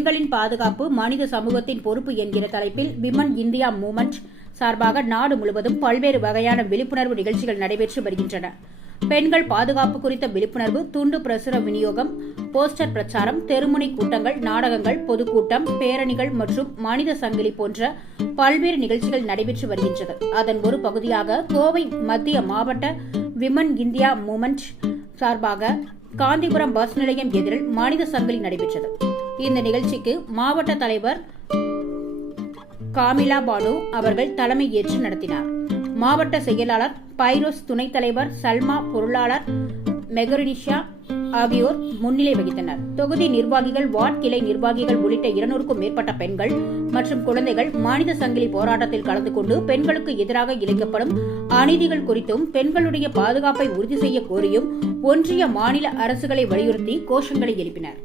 பெண்களின் பாதுகாப்பு மனித சமூகத்தின் பொறுப்பு என்கிற தலைப்பில் விமன் இந்தியா மூவ்மெண்ட் சார்பாக நாடு முழுவதும் பல்வேறு வகையான விழிப்புணர்வு நிகழ்ச்சிகள் நடைபெற்று வருகின்றன. பெண்கள் பாதுகாப்பு குறித்த விழிப்புணர்வு, துண்டு பிரசுர விநியோகம், போஸ்டர் பிரச்சாரம், தெருமுனை கூட்டங்கள், நாடகங்கள், பொதுக்கூட்டம், பேரணிகள் மற்றும் மனித சங்கிலி போன்ற பல்வேறு நிகழ்ச்சிகள் நடைபெற்று வருகின்றது. அதன் ஒரு பகுதியாக கோவை மத்திய மாவட்ட விமன் இந்தியா மூவ்மெண்ட் சார்பாக காந்திபுரம் பஸ் நிலையம் எதிரில் மனித சங்கிலி நடைபெற்றது. இந்த நிகழ்ச்சிக்கு மாவட்ட தலைவர் காமிலா பானு அவர்கள் தலைமை ஏற்று நடத்தினார். மாவட்ட செயலாளர் பைரோஸ், துணைத் தலைவர் சல்மா, பொருளாளர் மெகரினிஷா ஆகியோர் முன்னிலை வகித்தனர். தொகுதி நிர்வாகிகள், வார்டு கிளை நிர்வாகிகள் உள்ளிட்ட 200க்கும் மேற்பட்ட பெண்கள் மற்றும் குழந்தைகள் மனித சங்கிலி போராட்டத்தில் கலந்து கொண்டு பெண்களுக்கு எதிராக இழைக்கப்படும் அநீதிகள் குறித்தும் பெண்களுடைய பாதுகாப்பை உறுதி செய்ய கோரியும் ஒன்றிய, மாநில அரசுகளை வலியுறுத்தி கோஷங்களை எழுப்பினர்.